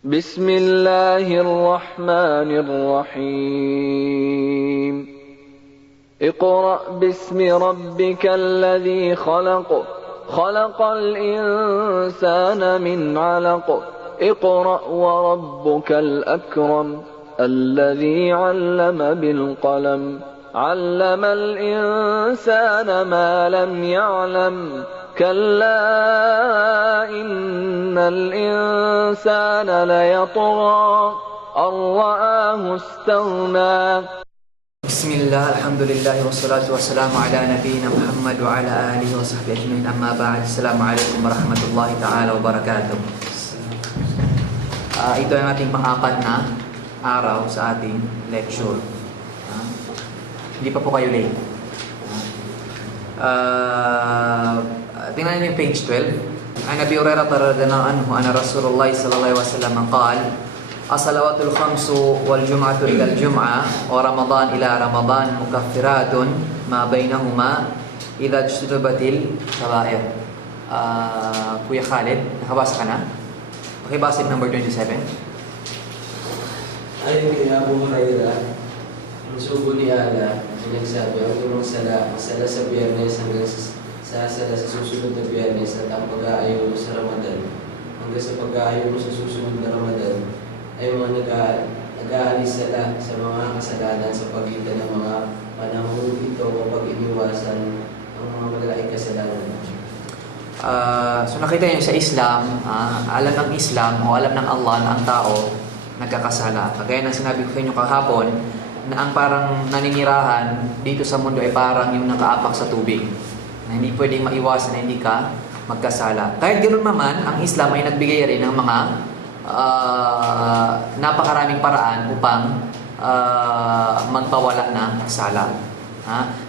بسم الله الرحمن الرحيم اقرأ باسم ربك الذي خلق خلق الإنسان من علق اقرأ وربك الأكرم الذي علم بالقلم علم الإنسان ما لم يعلم كلا إن الإنسان ليطغى أن رآه استغنى بسم الله الحمد لله والصلاة والسلام على نبينا محمد وعلى آله وصحبه أجمعين أما بعد السلام عليكم ورحمة الله تعالى وبركاته. Ito ang ating pang-apat na araw sa ating lecture. Hindi pa po kayo late. Tingnan niyo yung page 12. An Abi Hurairah radhiyallahu anhu anna Rasulullah sallallahu alaihi wasallam qala as-salawatul khamsu wal jum'atu ila al-jum'ah wa ramadan ila ramadan mukaffiratun ma bainahuma idza ijtanabatil kaba'ir. Kuya Khalid, nakabasa ka na? Pakibasa number 27. Ayon kay Abu Hurairah, ang sugo ni Allah, sinagsabi, ang unang sala sa Biyernes hanggang sa susunod na Biyernes at ang pag-aayaw mo sa Ramadan. Hanggang sa pag-aayaw mo sa susunod na Ramadan ay mga nag-aalis sala sa mga kasalanan sa pagitan ng mga panahon ito kapag iniwasan ang mga malalaking kasalanan. So nakita niyo sa Islam, alam ng Islam o alam ng Allah na ang tao nagkakasala. Kagaya ng sinabi ko sa inyo kahapon, na ang parang naninirahan dito sa mundo ay parang yung nakaapak sa tubig. Na hindi pwedeng maiwasan na hindi ka magkasala. Kahit ganoon naman, ang Islam ay nagbigay rin ng mga napakaraming paraan upang magpawala ng sala.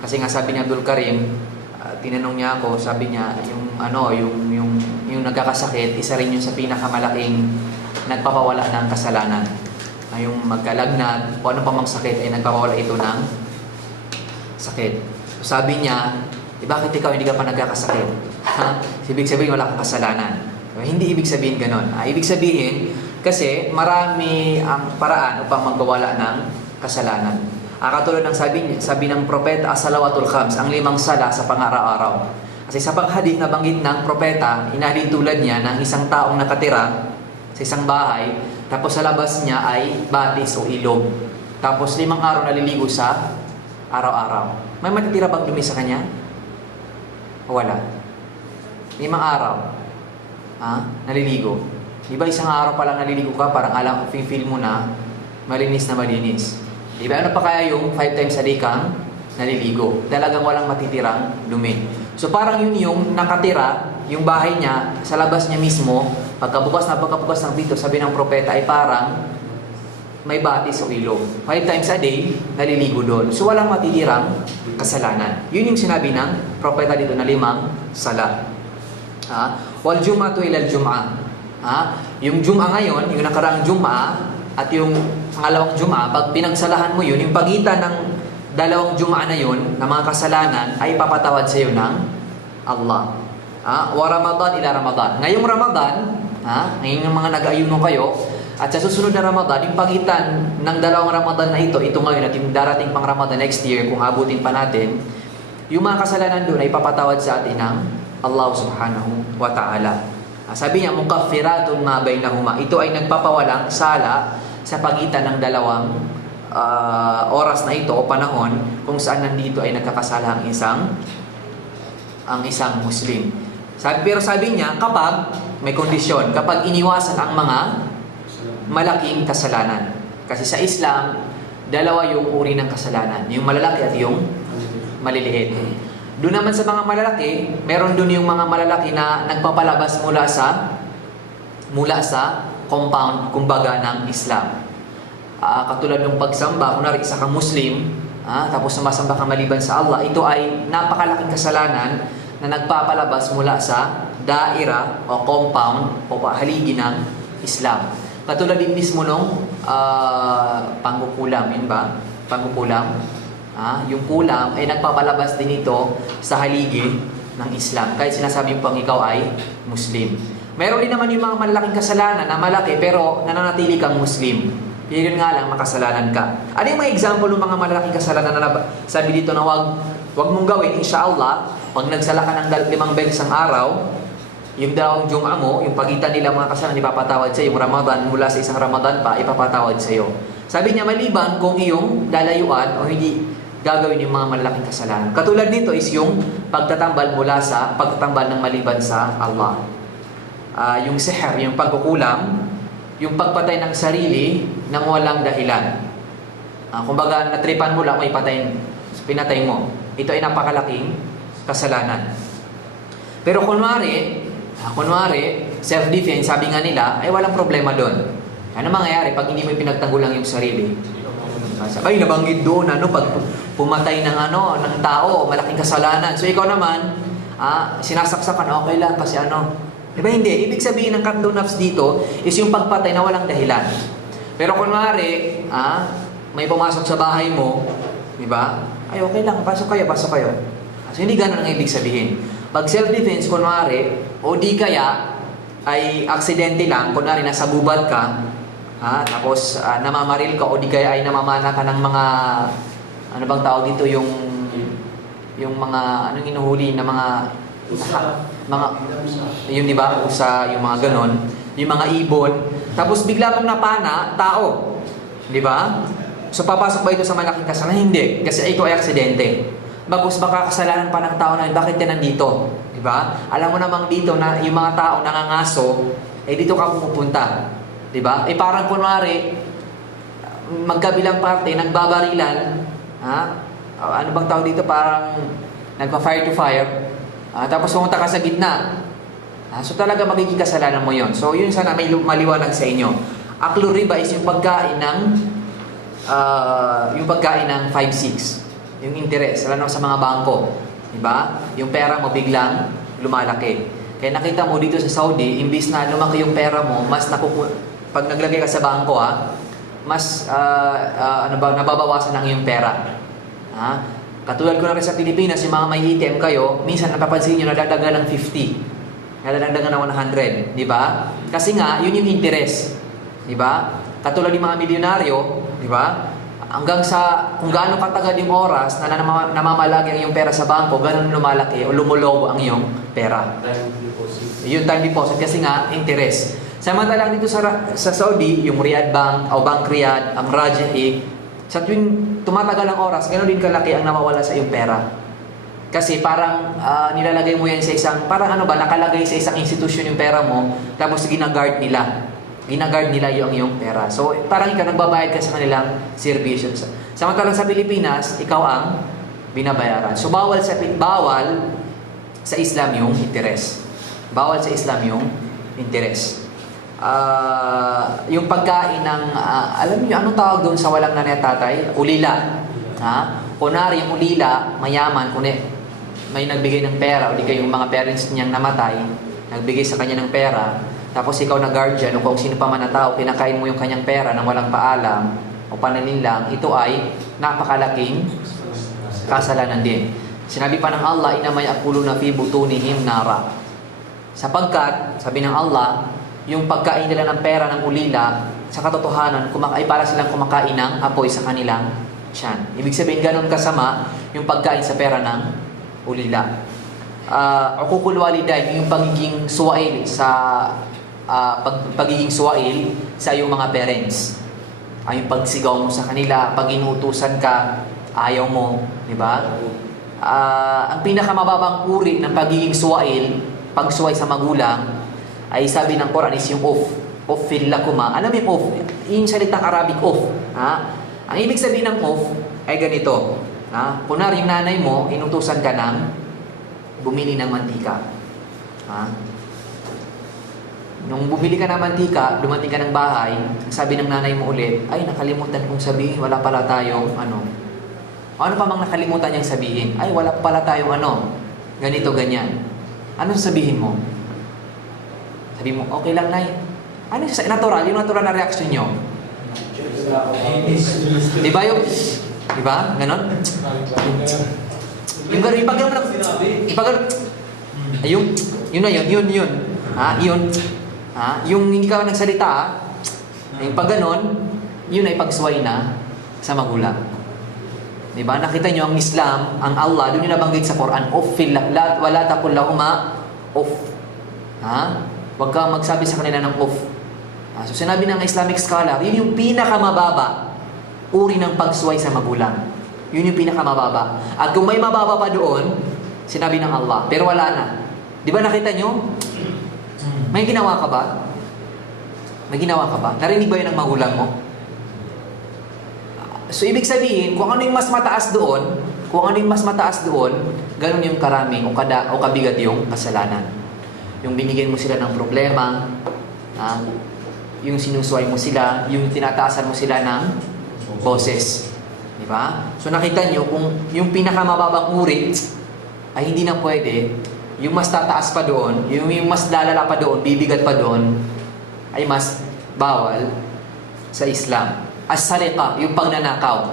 Kasi nga sabi ni Abdul Karim, tinanong niya ako, sabi niya, yung nagkakasakit, isa rin yun sa pinakamalaking nagpapawala ng kasalanan. Yung magkalagnat, o ano pa mang sakit, ay nagpapawala ito ng sakit. So, sabi niya, bakit ikaw hindi ka pa nagkakasakit? Ibig sabihin, wala kang kasalanan. So, hindi ibig sabihin ganon. Ibig sabihin, kasi marami ang paraan upang magpawala ng kasalanan. Katulad ng sabi ng propeta, as-salawatul khams, ang 5 sala sa pang-araw-araw. Kasi sa panghadith na banggit ng propeta, inalin tulad niya ng isang taong nakatira sa isang bahay, tapos sa labas niya ay batis o ilog. Tapos 5 araw naliligo sa araw-araw. May matitira bang dumi sa kanya? O wala? 5 araw. Naliligo. Diba isang araw pa lang naliligo ka, parang feel mo na malinis na malinis. Diba ano pa kaya yung 5 times a day kang naliligo? Talagang walang matitirang dumi. So parang yun yung nakatira, yung bahay niya, sa labas niya mismo, pagkabukas ng dito, sabi ng propeta ay parang may batis o ilog. 5 times a day, naliligo doon. So walang matitirang kasalanan. Yun yung sinabi ng propeta dito na 5 sala. Wal jum'atu ila al-jum'ah. Yung jum'ah ngayon, yung nakaraang jum'ah, at yung pangalawang jum'ah, pag pinagsalahan mo yun, yung pagitan ng dalawang jum'ah na yun, na mga kasalanan, ay papatawad sa iyo ng Allah. Wa Ramadan ila Ramadan. Ngayong Ramadan, ngayon yung mga nag-ayuno kayo, at sa susunod na Ramadan, yung pagitan ng dalawang Ramadan na ito ngayon at yung darating pang Ramadan next year, kung abutin pa natin, yung mga kasalanan doon ay papatawad sa atin ng Allah subhanahu wa ta'ala. Sabi niya, mukaffiratun ma bainahuma. Ito ay nagpapawalang sala sa pagitan ng dalawang oras na ito o panahon kung saan nandito ay nagkakasala ang isang Muslim. Pero sabi niya, kapag may kondisyon, kapag iniwasan ang mga malaking kasalanan. Kasi sa Islam, dalawa yung uri ng kasalanan. Yung malalaki at yung maliliit. Doon naman sa mga malalaki, meron doon yung mga malalaki na nagpapalabas mula sa compound, kumbaga, ng Islam. Katulad ng pagsamba, kunwari isa kang Muslim, tapos sumasamba ka maliban sa Allah, ito ay napakalaking kasalanan na nagpapalabas mula sa daira o compound o haligi ng Islam. Katulad din mismo nung pangkukulam, yun ba? Pangkukulam. Yung kulam ay nagpapalabas din ito sa haligi ng Islam. Kahit sinasabi pang ikaw ay Muslim. Meron din naman yung mga malalaking kasalanan na malaki pero nananatili kang Muslim. Yun nga lang, makasalanan ka. Ano yung mga example ng mga malalaking kasalanan na sabi dito na wag mong gawin, inshallah, pag nagsala ka ng 5 beses ang araw, yung 2 Jum'ah mo, yung pagitan nila mga kasalanan, ipapatawad sa yung Ramadan, mula sa isang Ramadan pa, ipapatawad sa iyo. Sabi niya, maliban kung iyong lalayuan o hindi gagawin yung mga malalaking kasalanan. Katulad nito is yung pagtatambal ng maliban sa Allah. Yung sihr, yung pagkukulam, yung pagpatay ng sarili nang walang dahilan. Kumbaga, natripan mo lang, may pinatay mo. Ito ay napakalaking kasalanan. Pero kunwari, self-defense, sabi nga nila, ay walang problema doon. Ano mangyayari pag hindi mo pinagtanggulang yung sarili? Ay, nabanggit doon, pag pumatay ng tao, malaking kasalanan. So ikaw naman, sinasaksakan, okay lang kasi Diba hindi? Ibig sabihin ng katlu nafs dito is yung pagpatay na walang dahilan. Pero kunwari, may pumasok sa bahay mo, diba? Ay, okay lang, pasok kayo. So hindi ganun ang ibig sabihin. Pag self-defense, kunwari, o di kaya, ay aksidente lang, kunwari nasa gubat ka, tapos namamaril ka, o di kaya ay namamana ka ng mga, ano bang tawag dito, yung mga, inuhuli na mga yun diba, usa, yung mga ganon, yung mga ibon, tapos bigla mong napana, tao, diba? So papasok ba ito sa malaking kasalanan? Hindi, kasi ito ay aksidente. Bagos baka kasalanan pa ng tao na bakit yan nandito, diba? Alam mo namang dito na yung mga tao nangangaso, dito ka pumupunta, diba? Parang kunwari, magkabilang parte, nagbabarilan, ano bang tawag dito, parang nagpa-fire to fire, tapos pumunta ka sa gitna. So talaga magiging kasalanan mo yon. So yun sana may maliwanag sa inyo. Aklu riba is yung pagkain ng 5-6. Yung interest, lalo sa mga bangko. Diba? Yung pera mo biglang lumalaki. Kaya nakita mo dito sa Saudi, imbis na lumaki yung pera mo, pag naglagay ka sa bangko, mas nababawasan ang iyong pera. Katulad ko na rin sa Pilipinas, yung mga may ATM kayo, minsan napapansin nyo nadagdagan ng 50. Nadagdagan ng 100. Di ba? Kasi nga, yun yung interest. Di ba? Katulad yung mga milyonaryo, di ba? Hanggang sa kung gaano katagal yung oras na namamalagi ang iyong pera sa bangko, ganun lumalaki o lumulobo ang iyong pera. Yung time deposit. Kasi nga, interest. Samantalang dito sa Saudi, yung Riyadh Bank, o Bank Riyadh, ang Rajahi, sa tuwing tumatagal ang oras, gano'n din kalaki ang nawawala sa iyong pera. Kasi parang nilalagay mo yan sa isang, nakalagay sa isang institusyon yung pera mo, tapos ginaguard nila. Ginaguard nila yung iyong pera. So parang ikaw nagbabayad ka sa kanilang servisyo. Samantalang sa Pilipinas, ikaw ang binabayaran. So bawal sa Islam yung interest. Bawal sa Islam yung interest. Yung pagkain ng alam niyo anong tawag doon sa walang nanay at tatay? Ulila. Kunwari yung ulila, mayaman, may nagbigay ng pera o di kayo yung mga parents niyang namatay, nagbigay sa kanya ng pera, tapos ikaw na guardian o kung sino pa man na tao, pinakain mo yung kanyang pera nang walang paalam o panalinlang, ito ay napakalaking kasalanan din. Sinabi pa ng Allah, inamay akuluna fi butunihim nara. Sapagkat, sabi ng Allah, yung pagkain nila ng pera ng ulila, sa katotohanan, ay para silang kumakain ng apoy sa kanilang tiyan. Ibig sabihin, ganun kasama yung pagkain sa pera ng ulila. Uqukul walidain, yung pagiging suwail pagiging suwail sa iyong mga parents. Yung pagsigaw mo sa kanila, pag inuutusan ka, ayaw mo, di ba? Ang pinakamababang uri ng pagiging suwail, pagsuway sa magulang, ay sabi ng Quran is yung uffil lakuma. Alam yung uff? Yung salitang Arabic uff. Ang ibig sabihin ng uff ay ganito. Kunwari yung nanay mo, inutusan ka ng bumili ng mantika. Nung bumili ka ng mantika, dumating ka ng bahay, sabi ng nanay mo ulit, ay nakalimutan kong sabihin, wala pala tayong ano pa mang nakalimutan niyang sabihin? Ay wala pala tayong ganito, ganyan. Ano sabihin mo? Sabi mo, okay lang, Nay. Ano yung natural na reaction nyo? Diba yung, diba? Ganon? Yung gano'n, yun na yun. Yun. Yung hindi ka nagsalita, yung pag ganon, yun ay pagsuway na sa magulang. Diba? Nakita nyo ang Islam, ang Allah, doon yung nabanggit sa Quran, uffil la wala taqul lahuma uff. Huwag kang magsabi sa kanila ng uff. So sinabi ng Islamic scholar, yun yung pinakamababa uri ng pagsuway sa magulang. Yun yung pinakamababa. At kung may mababa pa doon, sinabi ng Allah, pero wala na. Di ba nakita nyo? May ginawa ka ba? May ginawa ka ba? Narinig ba yun ng magulang mo? So, ibig sabihin, kung ano yung mas mataas doon, ganun yung karami o kabigat yung kasalanan. Yung binigyan mo sila ng problema, yung sinusuway mo sila, yung tinataasan mo sila ng boses. Di ba? So, nakita nyo, kung yung pinakamababang uri ay hindi na pwede, yung mas tataas pa doon, yung mas lalala pa doon, bibigat pa doon, ay mas bawal sa Islam. As-sariqa, yung pagnanakaw.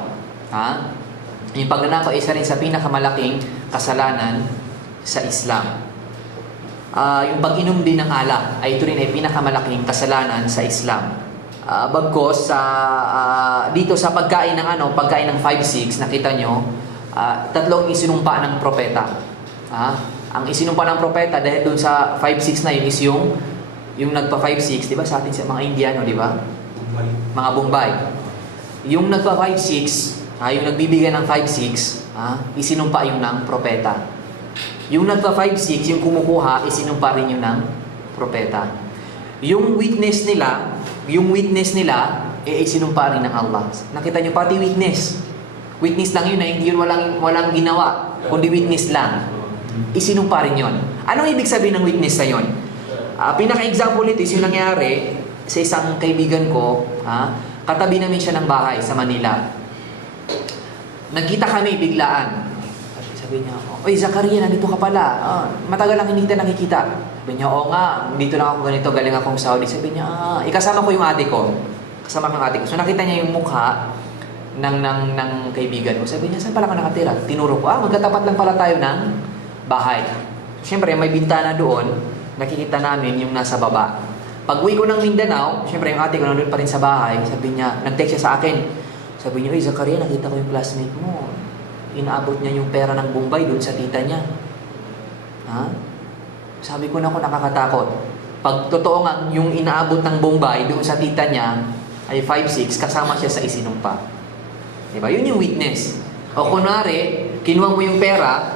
Yung pagnanakaw ay isa rin sa pinakamalaking kasalanan sa Islam. Yung pag-inom din ng alak ay ito rin ay pinakamalaking kasalanan sa Islam. Bagkos dito sa pagkain ng 5-6, nakita nyo, tatlong isinumpa ng propeta. Ang isinumpa ng propeta dahil doon sa 5-6 na yun is yung nagpa 5-6, di ba sa atin sa mga Indiano, di ba? Mga Bombay. Yung nagpa 5-6, yung nagbibigay ng 5-6, isinumpa yung ng propeta. Yung nagpa 5-6, yung kumukuha, isinumpa rin yung ng propeta. Yung witness nila, isinumpa rin ng Allah. Nakita nyo, pati witness. Witness lang yun, hindi yun walang ginawa, kundi witness lang. Isinumpa rin yun. Anong ibig sabihin ng witness na yun? Pinaka-example nito is yung nangyari sa isang kaibigan ko, katabi namin siya ng bahay sa Manila. Nagkita kami biglaan. Sabi niya, "Oy, Zakaria, nandito ka pala. Matagal lang hindi kita nakikita." Sabi niya, "Oo nga, dito lang ako ganito, galing akong Saudi." Sabi niya, ikasama ko yung ate ko. So nakita niya yung mukha ng kaibigan ko. Sabi niya, "Saan pala ka nakatira?" Tinuro ko, magkatapat lang pala tayo ng bahay. Siyempre, may bintana doon, nakikita namin yung nasa baba. Pag uwi ko ng Mindanao, siyempre yung ate ko nandun pa rin sa bahay, sabi niya, nag-text siya sa akin. Sabi niya, "Hey, Zakaria, nakita ko yung classmate mo. Inaabot niya yung pera ng Bombay doon sa tita niya." Sabi ko na ako, nakakatakot. Pag totoo nga, yung inaabot ng Bombay doon sa tita niya ay 5-6, kasama siya sa isinumpa. Diba? Yun yung witness. O kunwari, kinuha mo yung pera,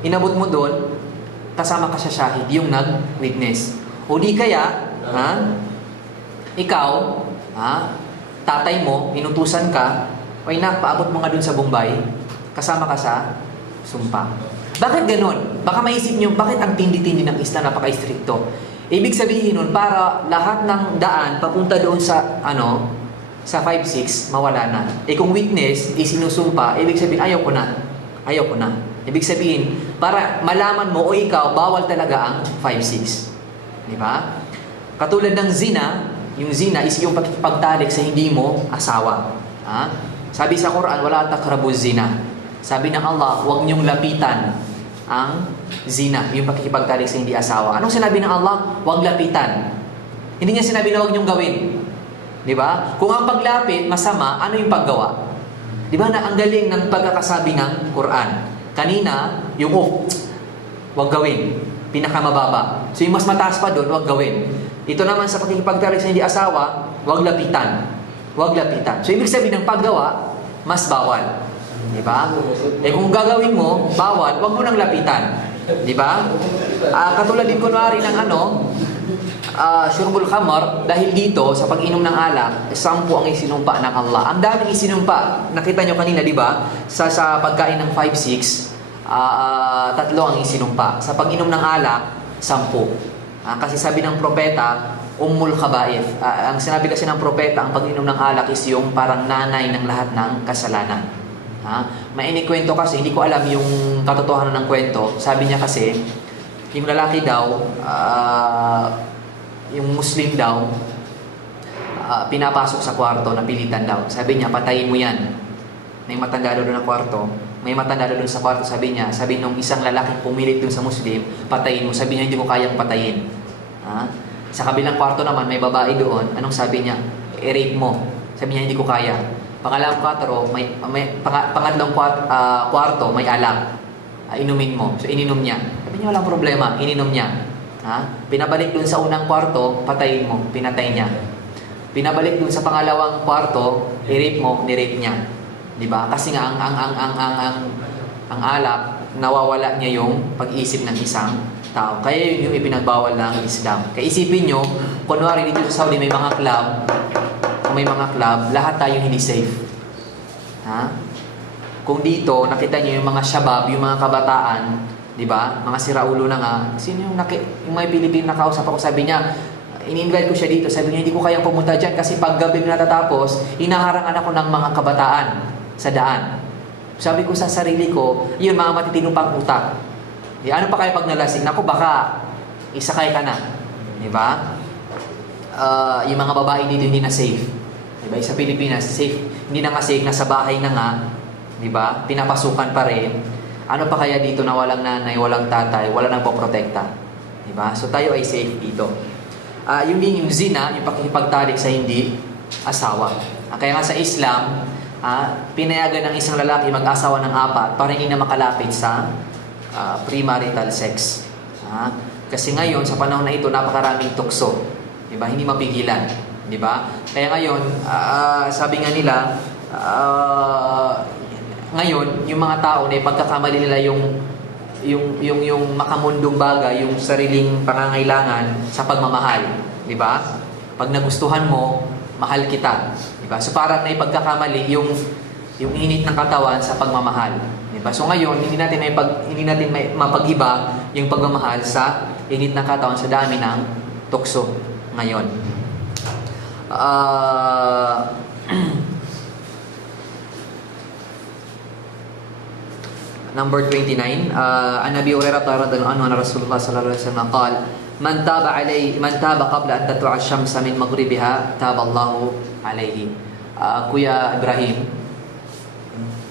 inabot mo doon, kasama ka sa shahid, yung nag-witness. O di kaya, ikaw, tatay mo, inutusan ka, o paabot mo nga dun sa Bombay, kasama ka sa sumpa. Bakit ganun? Baka maisip nyo, bakit ang tindi-tindi ng Islam, napaka-stricto? Ibig sabihin nun, para lahat ng daan, papunta doon sa 5-6, mawala na. Kung witness, isinusumpa, ibig sabihin, ayaw ko na. Ibig sabihin, para malaman mo o ikaw, bawal talaga ang 5-6. Di ba? Katulad ng zina, yung zina is yung pagtalik sa hindi mo asawa. Sabi sa Quran, wala takrabuz zina. Sabi ng Allah, huwag niyong lapitan ang zina, yung pakikipagtalik sa hindi asawa. Anong sinabi ng Allah? Huwag lapitan. Hindi niya sinabi na huwag niyong gawin. Di ba? Kung ang paglapit masama, ano yung paggawa? Di ba na ang galing ng pagkakasabi ng Quran? Kanina, yung huwag gawin. Pinakamababa. So yung mas mataas pa doon, huwag gawin. Ito naman sa pakikipagtalik sa hindi asawa, huwag lapitan. Huwag lapitan. So ibig sabihin ng paggawa, mas bawal. Di ba? Kung gagawin mo, bawal, huwag mo nang lapitan. Di ba? Katulad din kunwari ng syurbul khamar, dahil dito sa pag-inom ng alak, 10 ang isinumpa ng Allah. Ang daming isinumpa. Nakita nyo kanina, di ba? Sa pagkain ng 5-6, 3 ang isinumpa. Sa pag-inom ng alak, 10. Kasi sabi ng propeta, ummul khaba'ith. Ang sinabi kasi ng propeta, ang pag-inom ng alak is yung parang nanay ng lahat ng kasalanan. May inikwento kasi, hindi ko alam yung katotohanan ng kwento. Sabi niya kasi, yung lalaki daw, yung Muslim daw, pinapasok sa kwarto, napilitan daw. Sabi niya, patayin mo yan. May matanda daw doon ng kwarto. may matanda doon sa kwarto, sabi nung isang lalaking pumilit doon sa Muslim, patayin mo. Sabi niya, hindi ko kayang patayin. Sa kabilang kwarto naman, may babae doon. Anong sabi niya? I-rape mo. Sabi niya, hindi ko kaya. Pangalawang pangatlong kwarto, may alak. Inumin mo. So, ininom niya. Sabi niya, walang problema. Ininom niya. Pinabalik doon sa unang kwarto, patayin mo. Pinatay niya. Pinabalik doon sa pangalawang kwarto, i-rape mo, ni-rape niya. Diba? Kasi nga, ang alak, nawawala niya yung pag-isip ng isang tao. Kaya yun yung ipinagbawal ng Islam. Kaya isipin nyo, kunwari dito sa Saudi may mga club, lahat tayo hindi safe. Kung dito, nakita nyo yung mga shabab, yung mga kabataan, di ba? Mga siraulo na nga. Sino yung mga Pilipino nakausap ako, sabi niya, ini-invite ko siya dito. Sabi niya, hindi ko kayang pumunta dyan kasi pag gabi natatapos, inaharangan ako ng mga kabataan sa daan. Sabi ko sa sarili ko, yun, mga matitino pang utak. Ano pa kaya pag nalasing? Naku, baka isakay ka na. Di ba? Yung mga babae dito hindi na safe. Di ba? Sa Pilipinas, safe. Hindi na nga safe, nasa bahay na nga. Di ba? Pinapasukan pa rin. Ano pa kaya dito na walang nanay, walang tatay, wala nang poprotekta? Di ba? So tayo ay safe dito. Yung zina, yung pakikipagtalik sa hindi asawa. Kaya nga sa Islam, pinayagan ng isang lalaki mag-asawa ng 4 para hindi na makalapit sa premarital sex. Kasi ngayon, sa panahon na ito, napakaraming tukso. Diba? Hindi mapigilan. Diba? Kaya ngayon, sabi nga nila, ngayon, yung mga tao na pagkakamali nila yung makamundong bagay, yung sariling pangangailangan sa pagmamahal. Diba? Pag nagustuhan mo, mahal kita. Diba? So parang na pagkakamali yung init ng katawan sa pagmamahal. Diba? So ngayon, hindi natin may mapag-iba yung pagmamahal sa init ng katawan sa dami ng tukso ngayon. Number 29, an Abi Hurairah radhiyallahu anhu anna Rasulullah sallallahu alaihi wasallam qala man taba qabla an tatlu'a asy-syamsa min maghribiha taba Allahu alayhi. Kuya Ibrahim,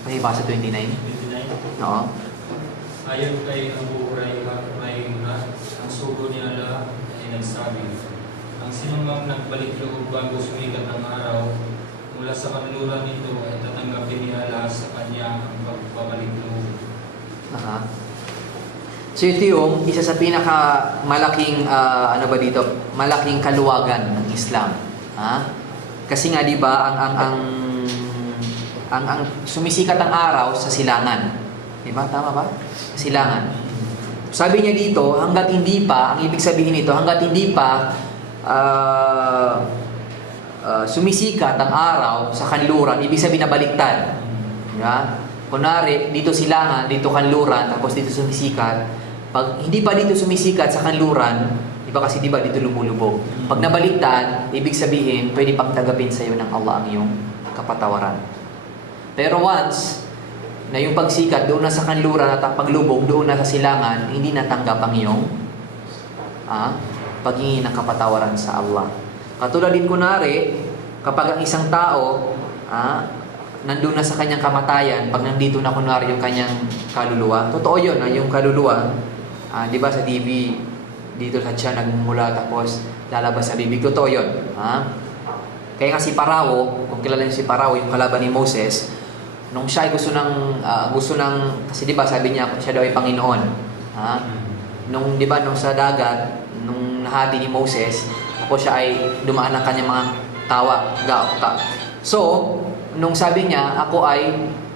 may basa 29? 29? Oo. Ayon kay Abu Hurairah ang sugo ni Allah ay nagsabi, ang sinumang nagbalik loob bago sumikat ang araw, mula sa kanluran nito ay tatanggapin ni Allah sa kanya ang pagbabalik loob. So ito yung isa sa pinakamalaking malaking kaluwagan ng Islam. Kasi nga 'di ba ang sumisikat ang araw sa silangan. 'Di ba? Tama ba? Silangan. Sabi niya dito, hangga't hindi pa, ang ibig sabihin nito, hangga't hindi pa sumisikat ang araw sa kanluran, ibig sabihin na baliktad. Di ba? Kunwari, dito silangan, dito kanluran, tapos dito sumisikat. Pag hindi pa dito sumisikat sa kanluran, di ba kasi di ba dito lumulubog. Pag nabaliktad, ibig sabihin, pwede pang tagapin sa iyo ng Allah ang iyong kapatawaran. Pero once na yung pagsikat doon na sa kanluran at paglubog doon na sa silangan, hindi natanggap ang iyong paghingi ng kapatawaran sa Allah. Katulad din kunwari, kapag ang isang tao nandun na sa kanyang kamatayan, pag nandito na kunwari yung kanyang kaluluwa, totoo yun, yung kaluluwa, di ba sa TV, dito sa siya nagmumula tapos lalabas sa bibig, totoo yun. Kaya nga si Parao, kung kilala niyo si Parao, yung kalaban ni Moses, nung siya ay gusto ng kasi di ba sabi niya, siya daw ay Panginoon. Nung di ba nung sa dagat, nung nahati ni Moses, tapos siya ay dumaan ng kanyang mga tawa. So, nung sabi niya, ako ay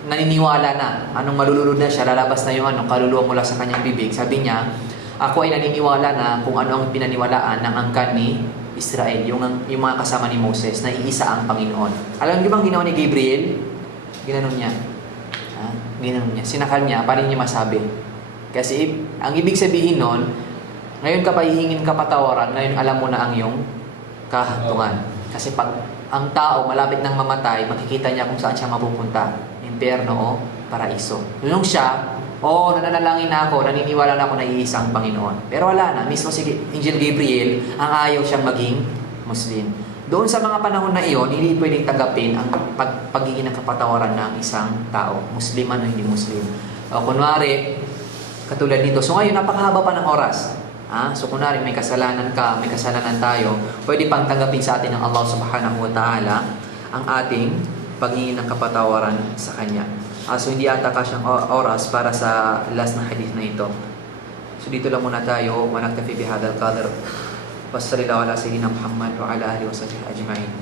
naniniwala na, anong malulunod na siya, lalabas na yung kaluluwa mula sa kanyang bibig. Sabi niya, ako ay naniniwala na kung ano ang pinaniwalaan ng angkan ni Israel, yung mga kasama ni Moses, na iisa ang Panginoon. Alam niyo bang ginawa ni Gabriel? Ginanon niya. Ginanon niya. Sinakal niya, paano niya masabi? Kasi, ang ibig sabihin nun, ngayon ka pa hihingin kapatawaran, ngayon alam mo na ang iyong kahantungan. Kasi pag ang tao malapit nang mamatay, makikita niya kung saan siya mapupunta. Impyerno o paraiso. Nung siya, nananalangin na ako, naniniwala na ako na iisa ang Panginoon. Pero wala na. Mismo si Angel Gabriel, ang ayaw siyang maging Muslim. Doon sa mga panahon na iyon, hindi pwedeng tagapin ang pagiging ng kapatawaran ng isang tao, Muslim man o hindi Muslim. O kunwari, katulad nito. So ngayon, napakahaba pa ng oras. So kunwari, may kasalanan ka, may kasalanan tayo, pwede pang tanggapin sa atin ng Allah subhanahu wa ta'ala ang ating pagiging ng kapatawaran sa Kanya. So hindi ata kasyang oras para sa last na hadith na ito. So dito lang muna tayo. Wa naktafi bihadal qadr. Wassallallahu ala sayyidina Muhammad wa ala alihi wa sahbihi ajma'in.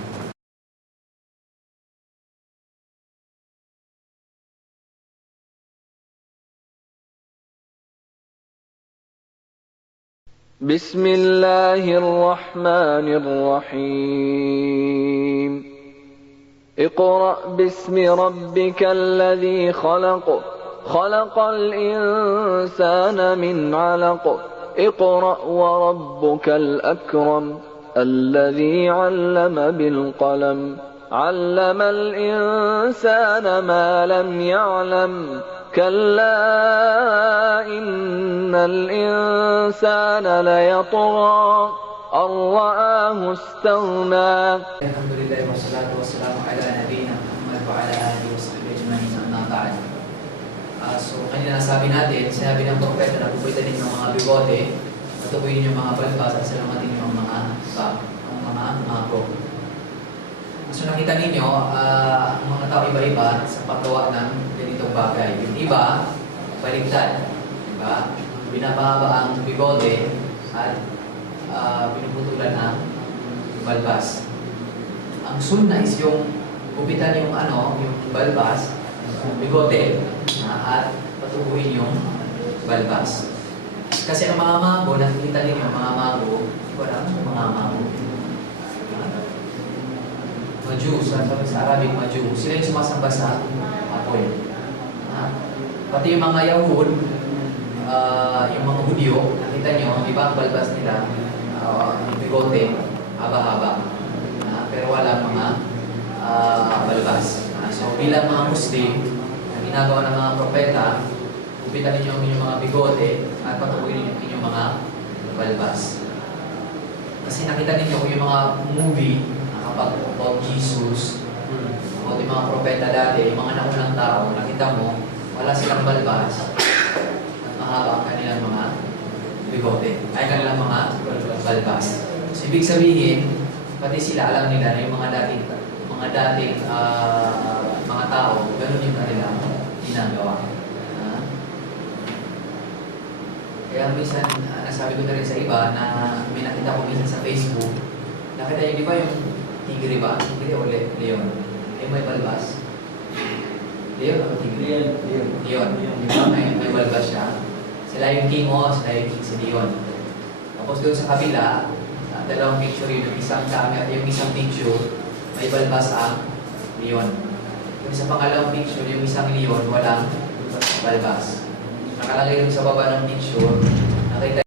بسم الله الرحمن الرحيم اقرأ باسم ربك الذي خلق خلق الإنسان من علق اقرأ وربك الأكرم الذي علم بالقلم علم الإنسان ما لم يعلم كلا إن الإنسان ليطغى أن رآه استغنى. Alhamdulillah wassalatu wassalamu ala nabiyyina Muhammad wa ala alihi wa sahbihi ajma'in, amma ba'd. So kanina nasabi natin, sinabi ng propeta na pupunta din ng mga bigote, patubuin yung mga balbas at salamatin yung mga mago. So nakita ninyo, ang mga tao iba-iba sa paggawa ng ganitong bagay. Yung iba, baligtad. Diba? Binababa ang bigote at pinuputulan ang balbas. Ang sunna is yung gupitan yung balbas, yung bigote, at patubuin yung balbas. Kasi ang mga mago, nakikita ninyo mga mago, hindi ko alam yung mga mago. Majus, sa Arabic Majus, sila yung sumasamba sa apoy. Pati yung mga Yahud, yung mga Hudyo, nakita nyo, di ba ang balbas nila, yung bigote, haba-haba. Pero wala mga balbas. So bilang mga Muslim, ang ginagawa ng mga propeta, gupitan ninyo ang inyong mga bigote at patubuin ninyo ang inyong mga balbas. Kasi nakita ninyo yung mga movie, kapag about Jesus, about yung mga propeta dati, yung mga naunang tao, nakita mo, wala silang balbas at mahaba ang kanilang mga bigote, ay kanilang mga balbas. So, ibig sabihin, pati sila alam nila na yung mga dating mga tao, ganun yung kanilang ginagawa. Kaya minsan, nasabi ko na rin sa iba na may nakita ko minsan sa Facebook, nakita niyo, di ba yung tigre ba? Tigre o leon? May balbas. Leon o tigre? Leon. Diba? May balbas siya. Sila yung king o, sila yung king si Leon. Tapos doon sa kabila, dalawang picture yun, yung isang camera, yung isang picture, may balbas ang Leon. Yung sa pangalawang picture, yung isang Leon, walang balbas. Nakalagay yung sa baba ng picture, nakita